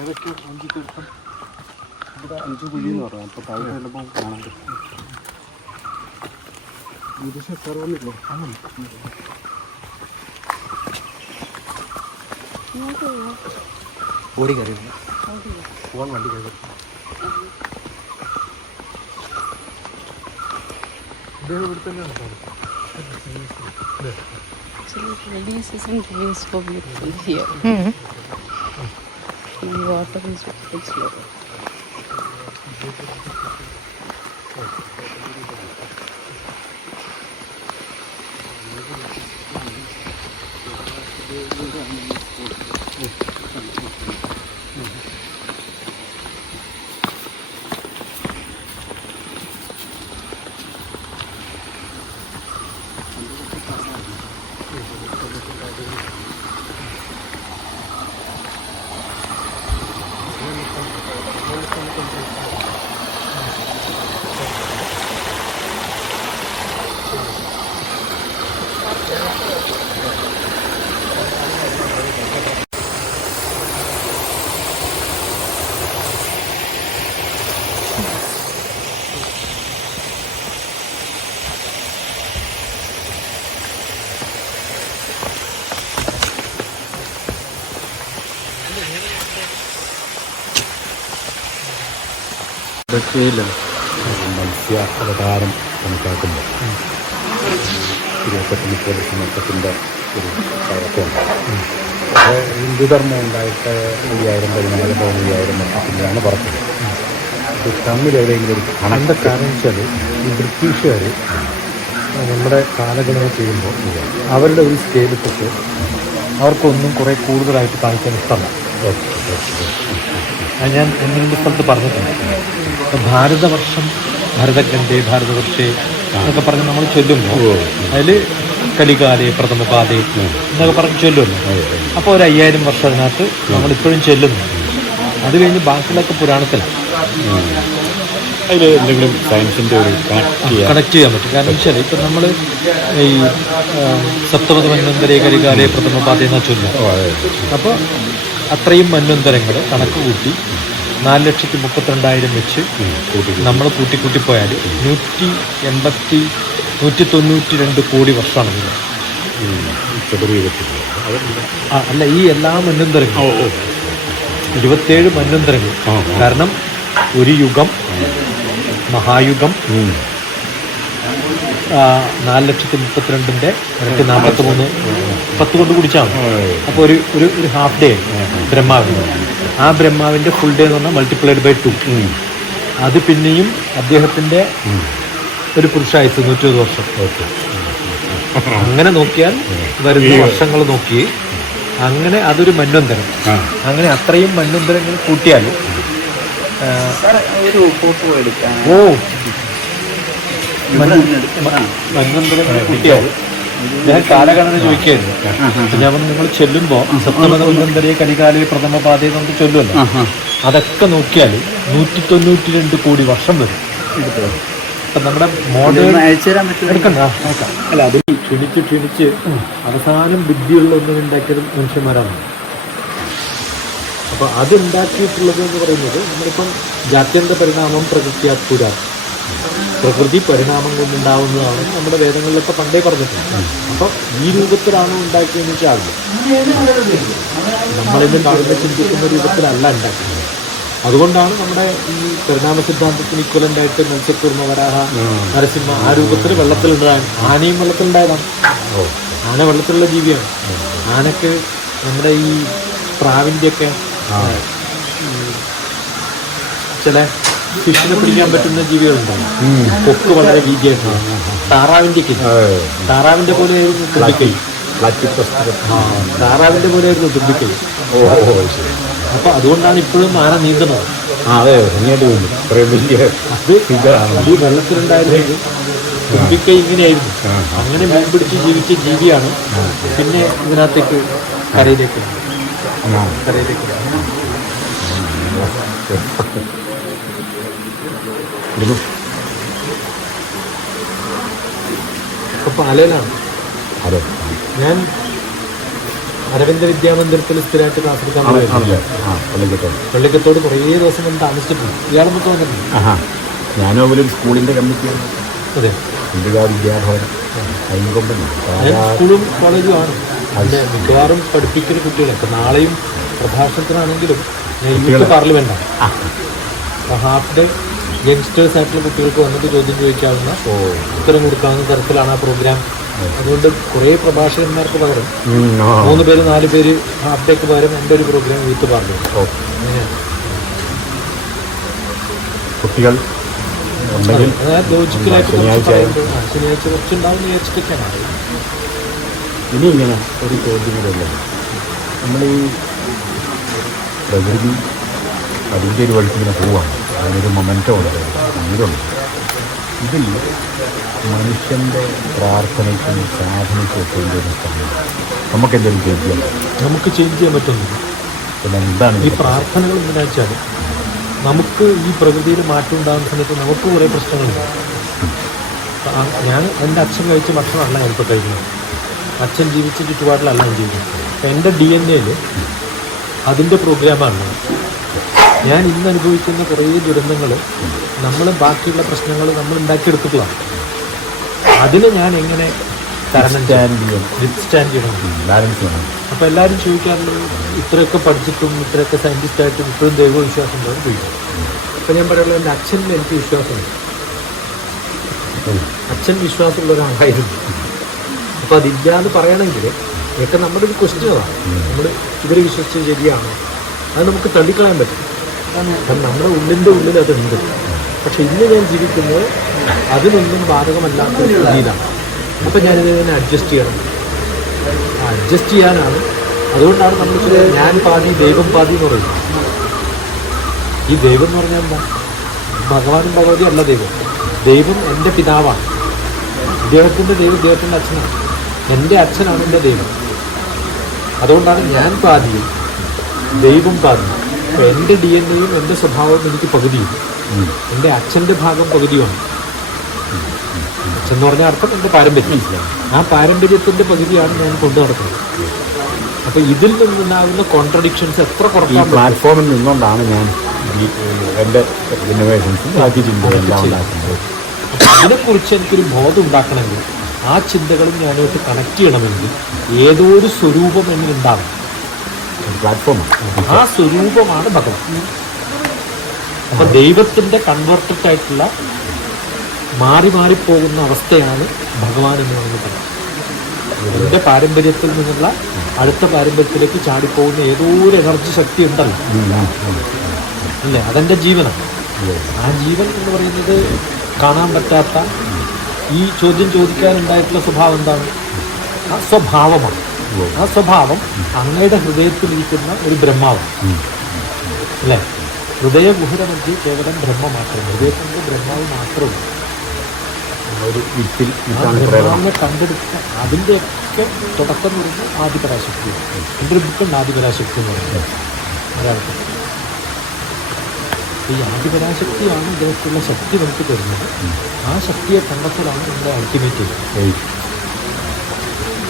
ഏതൊക്കെ 5 തീർത്ഥം? ഇവിടെ 5 കുഴി എന്ന് പറയാം. അപ്പോൾ താഴെ ചെല്ലുമ്പോൾ കാണാൻ പറ്റും. സർവന്നില്ലേ? ഓടി കയറി പോകാൻ വണ്ടി കയറി. ഇദ്ദേഹം ഇവിടെ തന്നെയാണ്. This isn't very so beautiful here. The water is very slow. മത്സ്യ അവതാരം കണക്കാക്കുമ്പോൾ 28-30 മൊത്തത്തിൻ്റെ ഒരു പഴക്കമുണ്ട്. അപ്പോൾ ഹിന്ദുധർമ്മം ഉണ്ടായിട്ട് 5000-14,000 മൊത്തത്തിൻ്റെയാണ് പറഞ്ഞത്. ഇത് തമ്മിലെവിടെയെങ്കിലും ഒരു കണക്ട് കാരണം വെച്ചാൽ ഈ ബ്രിട്ടീഷുകാർ നമ്മുടെ കാലഗണന ചെയ്യുമ്പോൾ അവരുടെ ഒരു സ്കെയിലിട്ടൊക്കെ അവർക്കൊന്നും കുറേ കൂടുതലായിട്ട് കാണിക്കാൻ ഇഷ്ടമല്ല. ഞാൻ ഒന്ന് രണ്ട് സ്ഥലത്ത് പറഞ്ഞിട്ടുണ്ട്. ഭാരതവർഷം, ഭരതഖണ്ഡേ, ഭാരതവർഷേ എന്നൊക്കെ പറഞ്ഞ് നമ്മൾ ചൊല്ലുമ്പോൾ അതിൽ കലികാലേ പ്രഥമപാദേ എന്നൊക്കെ പറഞ്ഞ് ചൊല്ലുമല്ലോ. അപ്പോൾ ഒരു 5000 വർഷം അതിനകത്ത് നമ്മളിപ്പോഴും ചൊല്ലുന്നു. അത് കഴിഞ്ഞ് ബാക്കിയുള്ളൊക്കെ പുരാണത്തിലാണ്. അതിൽ എന്തെങ്കിലും സയൻസിൻ്റെ ഒരു കണക്ട് ചെയ്യാൻ പറ്റും. കാരണം വെച്ചാൽ ഇപ്പം നമ്മൾ ഈ സപ്തമത് മന്വന്തരേ കലികാലേ പ്രഥമപാദേ എന്നാ ചൊല്ലും. അപ്പോൾ അത്രയും മന്വന്തരങ്ങൾ കണക്ക് കൂട്ടി 4,32,000 വെച്ച് നമ്മൾ കൂട്ടിപ്പോയാൽ 192 കോടി വർഷമാണ് ഇത്. അല്ല, ഈ എല്ലാ മന്വന്തരങ്ങളും 27 മന്വന്തരങ്ങൾ. കാരണം ഒരു യുഗം, മഹായുഗം, 4,32,000 43 10 കൊണ്ട് കുടിച്ചാണ്. അപ്പോൾ ഒരു ഹാഫ് ഡേ ബ്രഹ്മാവിന്. ആ ബ്രഹ്മാവിൻ്റെ ഫുൾ ഡേ എന്ന് പറഞ്ഞാൽ മൾട്ടിപ്ലൈഡ് ബൈ 2. അത് പിന്നെയും അദ്ദേഹത്തിൻ്റെ ഒരു പുരുഷായുസ് 120 വർഷം. അങ്ങനെ നോക്കിയാൽ വരുന്ന വർഷങ്ങൾ നോക്കി അങ്ങനെ അതൊരു മന്വന്തരം. അങ്ങനെ അത്രയും മന്വന്തരങ്ങൾ കൂട്ടിയാൽ ഒരു ഫോട്ടോ എടുക്കാം. മന്വന്തരങ്ങൾ കൂട്ടിയാൽ ഞാൻ കാലഗണന ചോദിക്കുകയായിരുന്നു. ഞാൻ നിങ്ങൾ ചെല്ലുമ്പോൾ സപ്തമതമന്വന്തരേ കലികാലേ പ്രഥമപാദേ നമുക്ക് ചൊല്ലുമല്ലോ. അതൊക്കെ നോക്കിയാൽ 192 കോടി വർഷം വരും. അപ്പം നമ്മുടെ മോഡേൺ എടുക്കണ്ട നോക്കാം. അല്ല, അത് ക്ഷണിച്ച് അവസാനം ബുദ്ധിയുള്ള ഒന്നും ഉണ്ടാക്കിയത് മനുഷ്യന്മാരാണ്. അപ്പോൾ അതുണ്ടാക്കിയിട്ടുള്ളത് എന്ന് പറയുന്നത് നമ്മളിപ്പം ജാത്യന്ത പരിണാമം പ്രകൃത്യാത്പുരാ, പ്രകൃതി പരിണാമം കൊണ്ടുണ്ടാവുന്നതാണ് നമ്മുടെ വേദങ്ങളിലൊക്കെ പണ്ടേ പറഞ്ഞിട്ടുണ്ട്. അപ്പോൾ ഈ രൂപത്തിലാണ് ഉണ്ടാക്കിയതെന്ന് വെച്ചാൽ നമ്മളിന്ന് കാണുന്ന ചിന്തിക്കുന്ന രൂപത്തിലല്ല ഉണ്ടാക്കുന്നത്. അതുകൊണ്ടാണ് നമ്മുടെ ഈ പരിണാമ സിദ്ധാന്തത്തിന് ഇക്വലൻ്റായിട്ട് മത്സ്യക്കൂർമ്മ, വരാഹ, നരസിംഹ ആ രൂപത്തിൽ വെള്ളത്തിലുണ്ടായാണ്. ആനയും വെള്ളത്തിലുണ്ടായതാണ്. ആന വെള്ളത്തിലുള്ള ജീവിയാണ്. ആനക്ക് നമ്മുടെ ഈ പ്രാവിൻ്റെയൊക്കെ ചില ഫിഷിനെ പിടിക്കാൻ പറ്റുന്ന ജീവികളുണ്ടാവും. കൊക്ക് വളരെ വീതിയായിട്ടാണ്. താറാവിൻ്റെ പോലെയായിരുന്നു തുമ്പിക്കൈ. താറാവിൻ്റെ പോലെയായിരുന്നു തുമ്പിക്കൈ. അപ്പൊ അതുകൊണ്ടാണ് ഇപ്പോഴും ആന നീന്തുന്നത്. അതെ, അത് വെള്ളത്തിലുണ്ടായിരുന്നത് തുമ്പിക്കൈ ഇങ്ങനെയായിരുന്നു. അങ്ങനെ മീൻ പിടിച്ച് ജീവിച്ച ജീവിയാണ് പിന്നെ ഇതിനകത്തേക്ക് കരയിലേക്ക് ഇപ്പൊ പാലയിലാണ്. അതെ, ഞാൻ അരവിന്ദ വിദ്യാമന്ദിരത്തിൽ സ്ഥിരമായിട്ട് ക്ലാസ് എടുക്കാൻ പള്ളിക്കത്തോട് കുറേ ദിവസം കൊണ്ട് താമസിച്ചിട്ടുണ്ട്. ഇയാളൊക്കെ വന്നിട്ടുണ്ട്. ഞാനും അതുപോലെ ഒരു സ്കൂളിൻ്റെ കമ്മിറ്റിയാണ്. അതെ, വിദ്യാഭവൻ സ്കൂളും കോളേജുമാണ്. അതിൻ്റെ മിക്കവാറും പഠിപ്പിക്കുന്ന കുട്ടികളൊക്കെ നാളെയും പ്രഭാഷണത്തിനാണെങ്കിലും യൂത്ത് പാർലമെൻറ്റാണ്. അപ്പോൾ ഹാഫ് ഡേ യങ്സ്റ്റേഴ്സ് ആയിട്ടുള്ള കുട്ടികൾക്ക് വന്നിട്ട് ചോദ്യം ചോദിക്കാവുന്ന ഉത്തരം കൊടുക്കാവുന്ന തരത്തിലാണ് ആ പ്രോഗ്രാം. അതുകൊണ്ട് കുറേ പ്രഭാഷകന്മാർക്ക് പകരം 3 പേര് 4 പേര് ഹാഫ് ഡേക്ക് പകരം എൻ്റെ ഒരു പ്രോഗ്രാം യൂത്ത് പാർലമെൻറ്റ്. അങ്ങനെയാണ് കുട്ടികൾ ലോജിക്കലായിട്ട് ശനിയാഴ്ച കുറച്ചുണ്ടാവും വിചാരിച്ചിട്ടൊക്കെയാണ്. ഇനി ഇങ്ങനെ ഒരു ചോദ്യമില്ല, നമ്മൾ ഈ പ്രകൃതി അതിൻ്റെ ഒരു വഴിക്ക് ഇങ്ങനെ പോവാണ്, അതിനൊരു മൊമെൻ്റോ ഉണ്ട്, ഇതുണ്ട്. ഇതിൽ മനുഷ്യൻ്റെ പ്രാർത്ഥനയ്ക്കും സാധനയ്ക്കും ഒക്കെ ഒരു സ്ഥലം നമുക്ക് എന്തെങ്കിലും ചേഞ്ച് ചെയ്യാം. നമുക്ക് ചേഞ്ച് ചെയ്യാൻ പറ്റുന്നു. പിന്നെ എന്താണ് ഈ പ്രാർത്ഥനകൾ എന്താണെന്ന് വെച്ചാൽ നമുക്ക് ഈ പ്രകൃതിയിൽ മാറ്റം ഉണ്ടാകുന്ന സമയത്ത് നമുക്ക് കുറേ പ്രശ്നങ്ങളുണ്ട്. ഞാൻ എൻ്റെ അച്ഛൻ കഴിച്ച ഭക്ഷണമല്ല ഞാനിപ്പോൾ കഴിക്കുന്നത്. അച്ഛൻ ജീവിച്ച ചുറ്റുപാടിലല്ല ഞാൻ ജീവിക്കുന്നത്. അപ്പം എൻ്റെ DNA അതിൻ്റെ പ്രോഗ്രാമാണ്. ഞാൻ ഇന്ന് അനുഭവിക്കുന്ന കുറേ ദുരന്തങ്ങൾ നമ്മൾ ബാക്കിയുള്ള പ്രശ്നങ്ങൾ നമ്മൾ ഉണ്ടാക്കിയെടുത്തിട്ടുള്ളതാണ്. അതിന് ഞാൻ എങ്ങനെ തരണം വിത്ത്സ്റ്റാൻഡ് ചെയ്യണം. അപ്പോൾ എല്ലാവരും ചോദിക്കാറുള്ളത് ഇത്രയൊക്കെ പഠിച്ചിട്ടും ഇത്രയൊക്കെ സയൻറ്റിസ്റ്റായിട്ടും ഇപ്പോഴും ദൈവവിശ്വാസം ഉണ്ടാവും ചോദിക്കും. അപ്പോൾ ഞാൻ പറയുള്ളത് എൻ്റെ അച്ഛനിൽ എനിക്ക് വിശ്വാസമുണ്ട്. അച്ഛൻ വിശ്വാസമുള്ള ഒരാളായിരുന്നു. അപ്പോൾ അതില്ല എന്ന് പറയണമെങ്കിൽ ഇതൊക്കെ നമ്മുടെ ഒരു ക്വസ്റ്റ്യനാണ്. നമ്മൾ ഇവർ വിശ്വസിച്ച് ശരിയാണോ അത് നമുക്ക് തള്ളിക്കളയാൻ പറ്റും. കാരണം നമ്മുടെ ഉള്ളിൻ്റെ ഉള്ളിൽ അതുണ്ട്. പക്ഷെ ഇന്ന് ഞാൻ ജീവിക്കുന്നത് അതിനൊന്നും ബാധകമല്ലാത്ത രീതിയിലാണ്. അപ്പോൾ ഞാനിതിനെ അഡ്ജസ്റ്റ് ചെയ്യണം. അഡ്ജസ്റ്റ് ചെയ്യാനാണ്. അതുകൊണ്ടാണ് നമ്മൾ ഞാൻ പാതി ദൈവം പാതി എന്ന് പറയുന്നത്. ഈ ദൈവം എന്ന് പറഞ്ഞാൽ എന്താ? ഭഗവാനും ഭഗവതിയും അല്ല ദൈവം. ദൈവം എൻ്റെ പിതാവാണ്. ഇദ്ദേഹത്തിൻ്റെ ദൈവം ഇദ്ദേഹത്തിൻ്റെ അച്ഛനാണ്. എൻ്റെ അച്ഛനാണ് എൻ്റെ ദൈവം. അതുകൊണ്ടാണ് ഞാൻ പാതിയും ദൈവം പാതിയും. അപ്പോൾ എൻ്റെ DNA എൻ്റെ സ്വഭാവവും എനിക്ക് പകുതിയും എൻ്റെ അച്ഛൻ്റെ ഭാഗം പകുതിയുമാണ്. അച്ഛൻ എന്ന് പറഞ്ഞ അർത്ഥം എൻ്റെ പാരമ്പര്യം. ആ പാരമ്പര്യത്തിൻ്റെ പകുതിയാണ് ഞാൻ കൊണ്ടു നടക്കുന്നത്. അപ്പോൾ ഇതിൽ നിന്നുണ്ടാകുന്ന കോൺട്രഡിക്ഷൻസ് എത്ര കുറയ്ക്കാൻ പ്ലാറ്റ്ഫോമിൽ നിന്നുകൊണ്ടാണ് ഞാൻ എൻ്റെ ഇന്നോവേഷൻസും ബാക്കി ചിന്തകളെല്ലാം ഉണ്ടാക്കുന്നത്. അപ്പോൾ അതിനെക്കുറിച്ച് എനിക്കൊരു ബോധം ഉണ്ടാക്കണമെങ്കിൽ ആ ചിന്തകളും ഞാനായിട്ട് കണക്ട് ചെയ്യണമെങ്കിൽ ഏതോ ഒരു സ്വരൂപം എന്നിലുണ്ടാകും. പ്ലാറ്റ്ഫോമാണ്. ആ സ്വരൂപമാണ് ഭഗവാൻ. അപ്പം ദൈവത്തിൻ്റെ കൺവേർട്ടഡ് ആയിട്ടുള്ള മാറി മാറിപ്പോകുന്ന അവസ്ഥയാണ് ഭഗവാൻ എന്ന് പറയുന്നത്. എൻ്റെ പാരമ്പര്യത്തിൽ നിന്നുള്ള അടുത്ത പാരമ്പര്യത്തിലേക്ക് ചാടിപ്പോകുന്ന ഏതോ ഒരു എനർജി ശക്തി ഉണ്ടല്ലോ അല്ലേ, അതെൻ്റെ ജീവനാണ്. ആ ജീവൻ എന്ന് പറയുന്നത് കാണാൻ പറ്റാത്ത ഈ ചോദ്യം ചോദിക്കാനുണ്ടായിട്ടുള്ള സ്വഭാവം എന്താണ്? ആ സ്വഭാവമാണ്. ആ സ്വഭാവം അങ്ങയുടെ ഹൃദയത്തിലിരിക്കുന്ന ഒരു ബ്രഹ്മാവാണ് അല്ലേ. ഹൃദയഗുഹരമധ്യേ കേവലം ബ്രഹ്മ മാത്രം. ഹൃദയത്തിൻ്റെ ബ്രഹ്മാവ് മാത്രമേ ഒരു വിത്തിൽ ബ്രഹ്മാവിനെ കണ്ടെടുത്ത അതിൻ്റെയൊക്കെ തുടക്കം എന്ന് പറയുന്നത് ആദിപരാശക്തിയാണ്. എൻ്റെ ഒരു ബുക്കുണ്ട് ആദിപരാശക്തി എന്ന് പറയുന്നത്. അതായത് ഈ ആദിപരാശക്തിയാണ് ഇദ്ദേഹത്തിലുള്ള ശക്തി നമുക്ക് തരുന്നത്. ആ ശക്തിയെ കണ്ടെത്തലാണ് നമ്മുടെ അൾട്ടിമേറ്റ്.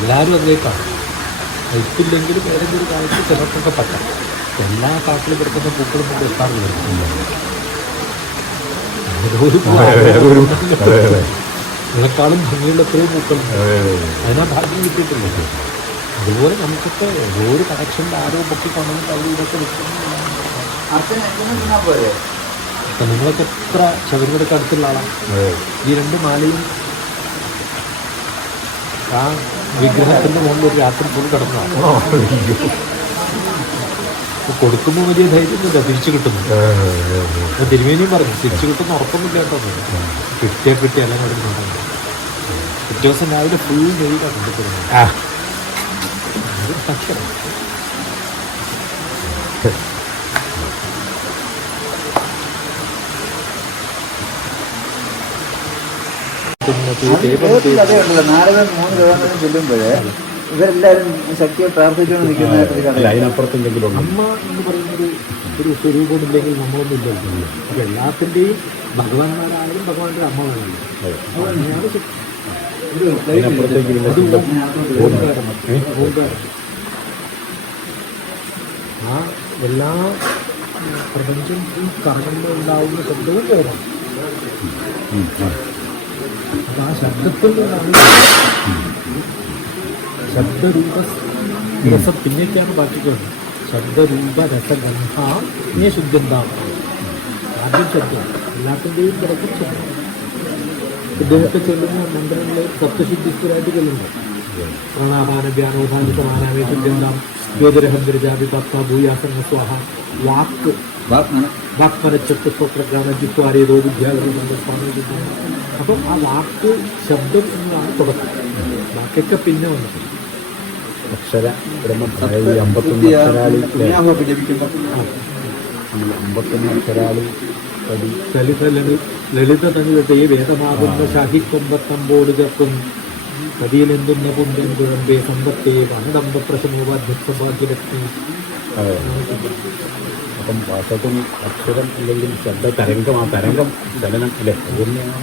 എല്ലാവരും അതിലേക്കാണ്. ഇപ്പില്ലെങ്കിലും ഏതെങ്കിലും കാലത്ത് ചിലർക്കൊക്കെ പറ്റാം. എല്ലാ കാട്ടിലും കിടക്കുന്ന പൂക്കളും കൊണ്ട് എത്താറില്ല. ഇതിനേക്കാളും ഭംഗിയുള്ള എത്രയോ പൂക്കളുണ്ട്. അതിനാ ഭാഗ്യം കിട്ടിയിട്ടില്ല. അതുപോലെ നമുക്കൊക്കെ ഓരോ ഒരു കണക്ഷൻ്റെ ആരോ പൊക്കി കൊണ്ടുവന്നിട്ട് അവർ ഇതൊക്കെ വെക്കുന്നു. അപ്പം നിങ്ങളൊക്കെ എത്ര ശബരിമലയ്ക്ക് അടുത്തുള്ള ആളാണ്. ഈ 2 മാലയും ആ വിഗ്രഹത്തിൻ്റെ മുകളിൽ ഒരു രാത്രി ഫുൾ കിടന്നതാണ്. കൊടുക്കുമ്പോൾ വലിയ ധൈര്യമൊന്നുമില്ല, തിരിച്ചു കിട്ടുന്നു. അപ്പോൾ തിരുമേനിയും പറഞ്ഞു തിരിച്ചു കിട്ടുന്ന ഉറപ്പൊന്നുമില്ല കേട്ടോ. കിട്ടിയ എല്ലാം കൂടെ കൊണ്ടുവന്നു. പിറ്റേ ദിവസം രാവിലെ ഫുൾ നെയ്യാണ് കൊണ്ടുതരുന്നത്. നാരദൻ 3 ദിവസം ചെല്ലുമ്പോഴേ ഇവരെല്ലാവരും ശക്തിയെ പ്രാർത്ഥിച്ചുകൊണ്ട് നിൽക്കുന്നതായിട്ട് അതിനപ്പുറത്തെങ്കിലും അമ്മ എന്ന് പറയുന്നൊരു ഒരു സ്വരൂപമില്ലെങ്കിൽ നമ്മളൊന്നും ഇല്ലല്ലോ. അപ്പോൾ എല്ലാത്തിൻ്റെയും ഭഗവാന്മാരായാലും ഭഗവാന്റെ അമ്മമാരായാലും അതിനപ്പുറത്തേക്ക് ആ എല്ലാ പ്രപഞ്ചം ഈ കറങ്ങുമ്പോൾ ഉണ്ടാവുന്ന ശബ്ദവും വേദമാണ്. അപ്പം ആ ശബ്ദത്തിൽ നിന്നാണ് ശബ്ദരൂപ രസം പിന്നേക്കാണ് ബാക്കിക്കുന്നത്. ശബ്ദരൂപ രസഗന്ധ ശുദ്ധന്താണ് ആദ്യം ശബ്ദം, എല്ലാത്തിൻ്റെയും കിടക്കും ശബ്ദം. ഇദ്ദേഹത്തെ ചെല്ലുന്ന മന്ത്രങ്ങളെ സപ്തശുദ്ധിസ്ഥരായിട്ട് ചെല്ലുന്നു. പ്രണാപാന ധ്യാനോധാന സമാനാമേ ശുദ്ധന്താം ജ്യോതിരഹം ഗിരിജാതി തത്വ ഭൂയാസന സ്വാഹ. വാക്ക് വാക്മനച്ചത്ത് സ്വപ്രജ്ഞാനജിത്വാരേതോ വിദ്യാലയം സ്വാമി. അപ്പം ആ വാക്ക് ശബ്ദം എന്നതാണ് തുടക്കം. ബാക്കിയൊക്കെ പിന്നെ വന്നത് അക്ഷര ബ്രഹ്മം. അതായത് 51 അക്ഷരാളി 51 അക്ഷരാളി ലളിത തനിലത്തെ വേദമാകുന്ന ഷാഹിക്കൊമ്പത്തമ്പോട് ചേർക്കും കതിയിലെന്തുന്ന പുണ്യം കുഴമ്പേ സമ്പത്തേ വനടമ്പ പ്രശമോപാധ്യക്ഷഭാഗ്യലക്ഷ്മി. അപ്പം വാസ്തവത്തിൽ അക്ഷരം അല്ലെങ്കിൽ ശബ്ദ തരംഗം, ആ തരംഗം ചലനം അല്ലേ, അതുതന്നെയാണ്.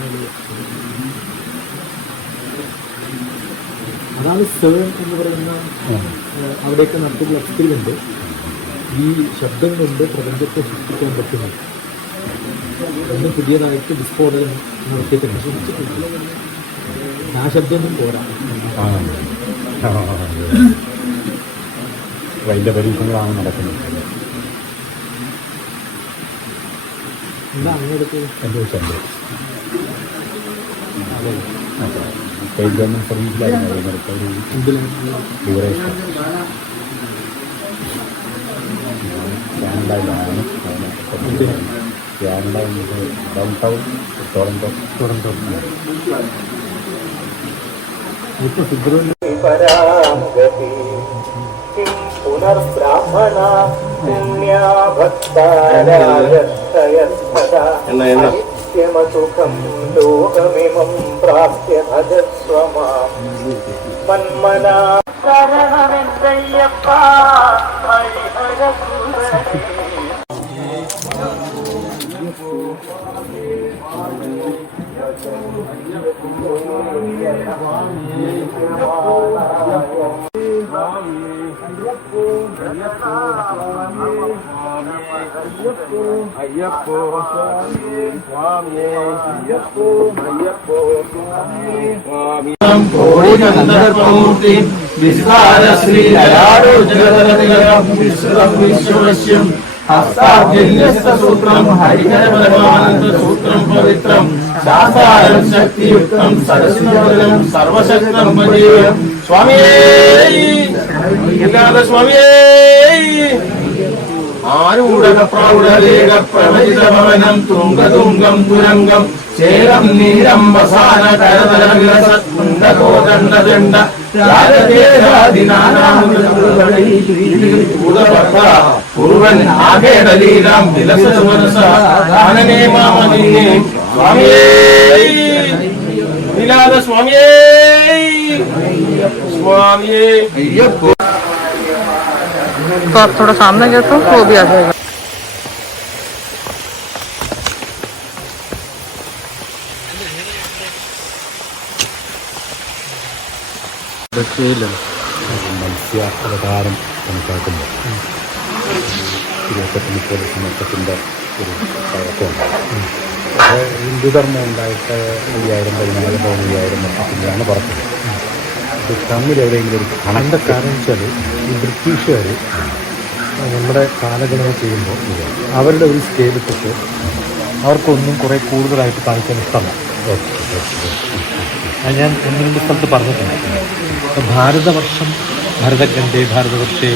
അതാണ് സേൺ എന്ന് പറയുന്ന അവിടെയൊക്കെ നടത്തുന്ന എക്സ്പെരിമെന്റ്. ഈ ശബ്ദം കൊണ്ട് പ്രപഞ്ചത്തെ സൃഷ്ടിക്കാൻ പറ്റുന്നു ഒന്നും പുതിയതായിട്ട് വിസ്ഫോടനം നടത്തിയിട്ട് ശ്രമിച്ചിട്ടുണ്ട്. ആ ശബ്ദമൊന്നും പോരാ. അതിൻ്റെ പരീക്ഷണങ്ങളാണ് നടക്കുന്നത്. എന്താ അങ്ങനെടുത്ത് എൻ്റെ ശബ്ദം സ്റ്റേറ്റ് ഗവൺമെൻറ് സർവീസിലായിരുന്നു ഒരു ഡ്യൂറേഷൻ കാനഡയിലാണ്. Canada down town Toronto. ഇപ്പോൾ ഫെബ്രുവരി പുനർബ്രാഹ്മണ പുണ്യാഭക്തസുഖം ലോകമിമം പ്രാപ്യ ഭജസ്വമാം മന്മനാ ശരണമെന്തയ്യപ്പ ഹരിഹര അയ്യപ്പോ സ്വാമി അയ്യപ്പോ സ്വാമി കോടിനന്ദർമൂർത്തി വിസ്താര ശ്രീ അയാളോ ജഗതരനിലയം വിശ്രം വിശ്വവശ്യം ഹസ്താഭ്യന്യസ്തസൂത്രം ഹരിഹരപരമാനന്ദസൂത്രം പവിത്രം ശാസ്താരം ശക്തിയുക്തം സരസ്വതം സർവശക്തം ഭജേയം. സ്വാമിയേ സ്വാമിയേ ആരൂഢക പ്രൗഢലേഖ പ്രവചിതഭവനം തുംഗതുംഗം തുരങ്കം ചേരം നീരം വസാന കരതല വിലസണ്ഡകോദണ്ഡദണ്ഡ പൂർവൻ ആകേടലീലാം വിലസമനസാനനേ മാമനീയേ. സ്വാമിയേ നിലാദ സ്വാമിയേ സ്വാമിയേ അയ്യപ്പോ. तो आप थोड़ा सामने गए तो वो भी आ जाएगा. മത്സ്യാവതാരം കണക്കാക്കുമ്പോൾ 28 സമത്വത്തിൻ്റെ ഒരു പഴക്കമുണ്ട്. അത് ഹിന്ദുധർമ്മം ഉണ്ടായിട്ട് 5000-14,000 വർഷത്തിലാണ് പറഞ്ഞത്. ഇത് തമ്മിൽ എവിടെയെങ്കിലും ഒരു കണക്ട്. കാരണം വെച്ചാൽ ഈ ബ്രിട്ടീഷുകാർ നമ്മുടെ കാലഗണന ചെയ്യുമ്പോൾ അവരുടെ ഒരു സ്കെയിലിട്ടിട്ട് അവർക്കൊന്നും കുറേ കൂടുതലായിട്ട് കാണിക്കാൻ ഇഷ്ടമല്ല. അത് ഞാൻ ഒന്ന് രണ്ട് സ്ഥലത്ത് പറഞ്ഞിട്ടുണ്ട്. ഭാരതവർഷം ഭരതഖണ്ഡേ ഭാരതവർഷേ